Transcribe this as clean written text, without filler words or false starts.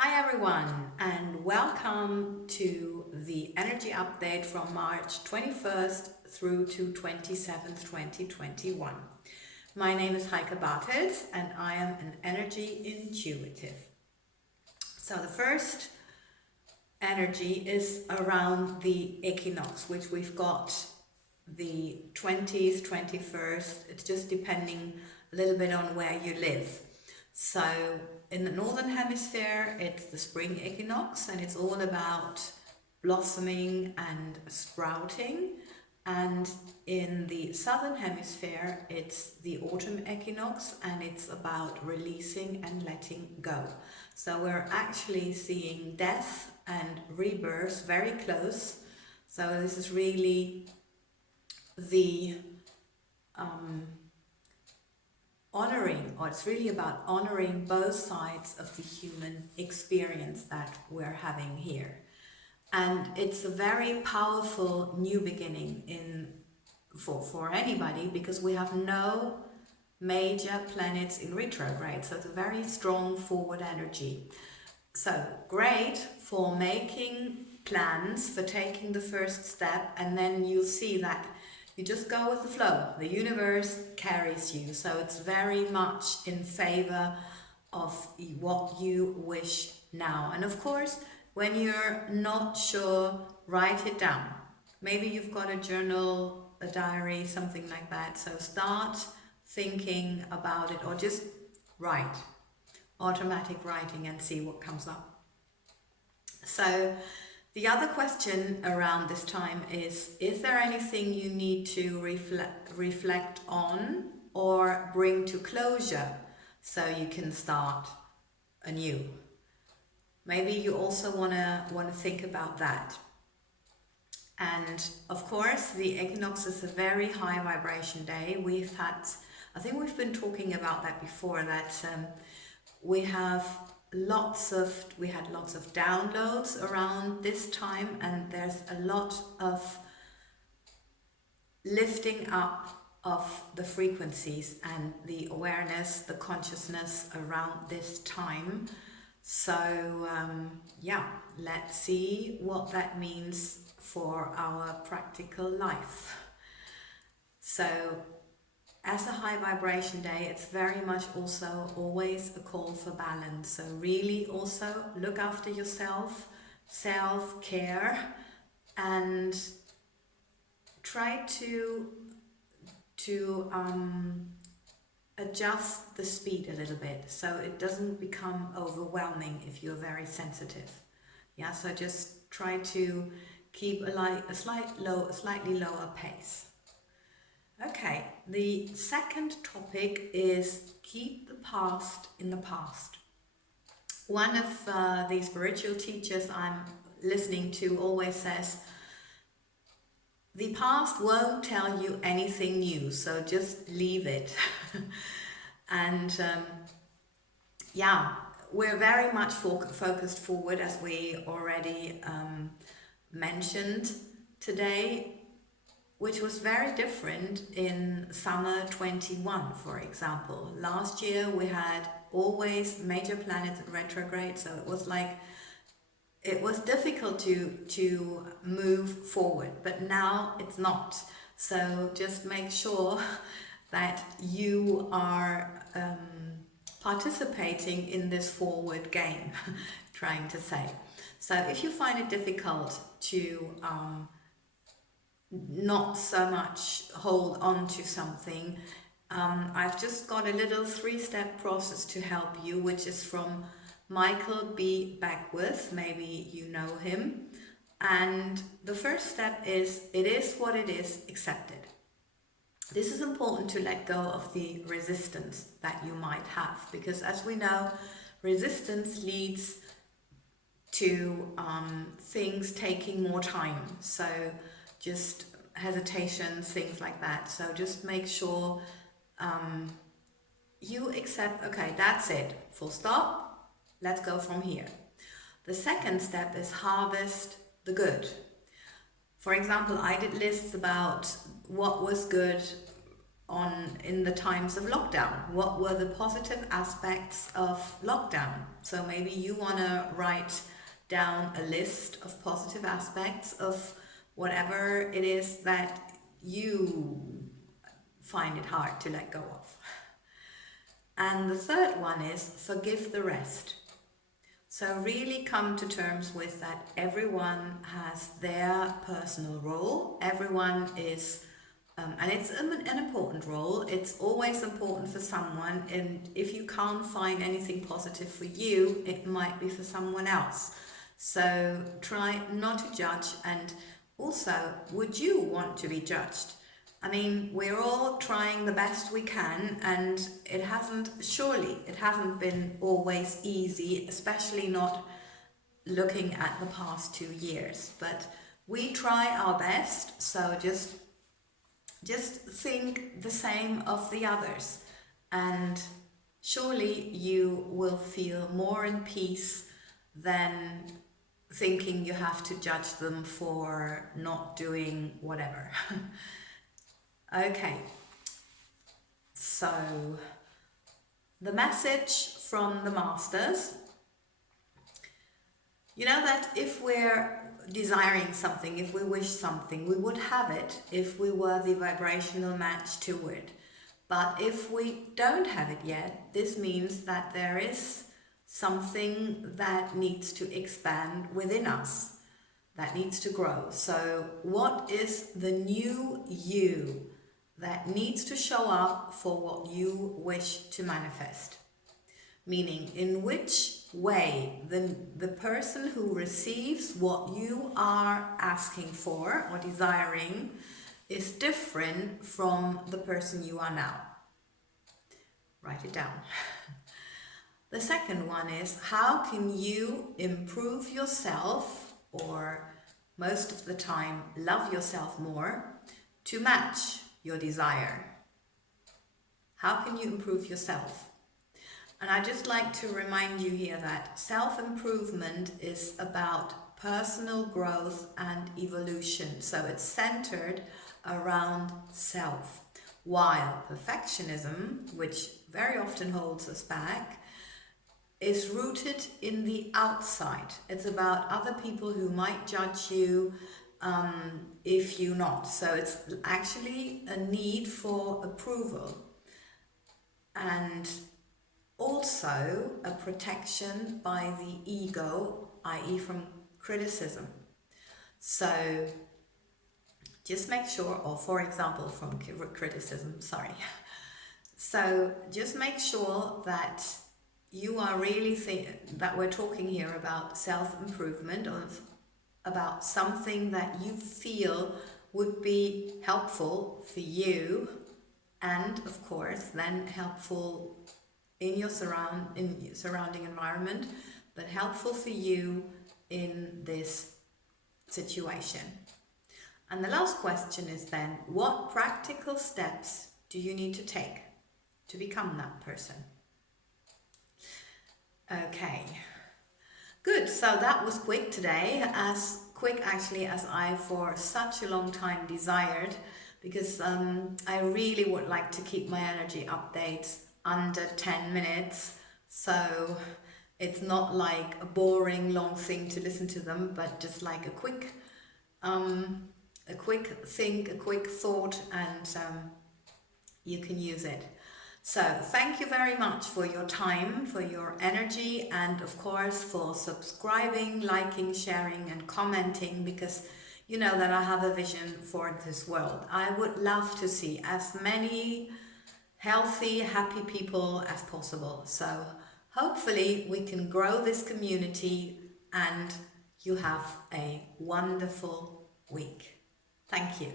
Hi everyone, and welcome to the energy update from March 21st through to 27th, 2021. My name is Heike and I am an energy intuitive. So the first energy is around the equinox, which we've got the 20th, 21st. It's just depending a little bit on where you live. So in the northern hemisphere, it's the spring equinox, and it's all about blossoming and sprouting. And in the southern hemisphere, it's the autumn equinox, and it's about releasing and letting go. So we're actually seeing death and rebirth very close. So this is really the honoring, or it's really about honoring both sides of the human experience that we're having here. And it's a very powerful new beginning for anybody, because we have no major planets in retrograde, so it's a very strong forward energy. So great for making plans, for taking the first step, and then you'll see that you just go with the flow. The universe carries you. So it's very much in favor of what you wish now. And of course, when you're not sure, write it down. Maybe you've got a journal, a diary, something like that. So start thinking about it, or just write. Automatic writing, and see what comes up. So the other question around this time is there anything you need to reflect on or bring to closure so you can start anew? Maybe you also want to think about that. And of course, the equinox is a very high vibration day. I think we've been talking about that before, that we had lots of downloads around this time, and there's a lot of lifting up of the frequencies and the awareness, the consciousness around this time. So let's see what that means for our practical life. So as a high vibration day, it's very much also always a call for balance. So really also look after yourself, self-care, and try to adjust the speed a little bit so it doesn't become overwhelming if you're very sensitive. Yeah, so just try to keep a slightly lower pace. Okay, the second topic is keep the past in the past. One of the spiritual teachers I'm listening to always says, the past won't tell you anything new, so just leave it. And we're very much focused forward, as we already mentioned today, which was very different in summer 21, for example. Last year we had always major planets in retrograde, so it was difficult to move forward, but now it's not. So just make sure that you are participating in this forward game, trying to say. So if you find it difficult to not so much hold on to something, I've just got a little 3-step process to help you, which is from Michael B. Beckwith. Maybe you know him. And the first step is, it is what it is, accept it. This is important to let go of the resistance that you might have, because as we know, resistance leads to things taking more time. So just hesitation, things like that. So just make sure you accept, okay, that's it, full stop, let's go from here. The second step is harvest the good. For example, I did lists about what was good in the times of lockdown. What were the positive aspects of lockdown? So maybe you want to write down a list of positive aspects of whatever it is that you find it hard to let go of. And the third one is forgive the rest. So really come to terms with that everyone has their personal role. Everyone is, and it's an important role. It's always important for someone. And if you can't find anything positive for you, it might be for someone else. So try not to judge. And also, would you want to be judged? I mean, we're all trying the best we can, and it hasn't been always easy, especially not looking at the past 2 years. But we try our best, so just think the same of the others, and surely you will feel more in peace than thinking you have to judge them for not doing whatever. Okay, so the message from the masters, you know that if we're desiring something, if we wish something, we would have it if we were the vibrational match to it. But if we don't have it yet, this means that there is something that needs to expand within us, that needs to grow. So what is the new you that needs to show up for what you wish to manifest? Meaning, in which way the person who receives what you are asking for or desiring is different from the person you are now. Write it down. The second one is, how can you improve yourself, or most of the time love yourself more, to match your desire? How can you improve yourself? And I just like to remind you here that self-improvement is about personal growth and evolution. So it's centered around self. While perfectionism, which very often holds us back, is rooted in the outside. It's about other people who might judge you if you're not. So it's actually a need for approval, and also a protection by the ego, i.e. from criticism. So just make sure, or for example from criticism, sorry. So just make sure that you are really that we're talking here about self-improvement, about something that you feel would be helpful for you, and of course then helpful in your surrounding environment, but helpful for you in this situation. And the last question is then, what practical steps do you need to take to become that person? Okay, good. So that was quick today, as quick actually as I for such a long time desired, because I really would like to keep my energy updates under 10 minutes. So it's not like a boring long thing to listen to them, but just like a quick think, a quick thought, and you can use it. So thank you very much for your time, for your energy, and of course for subscribing, liking, sharing and commenting, because you know that I have a vision for this world. I would love to see as many healthy, happy people as possible. So hopefully we can grow this community, and you have a wonderful week. Thank you.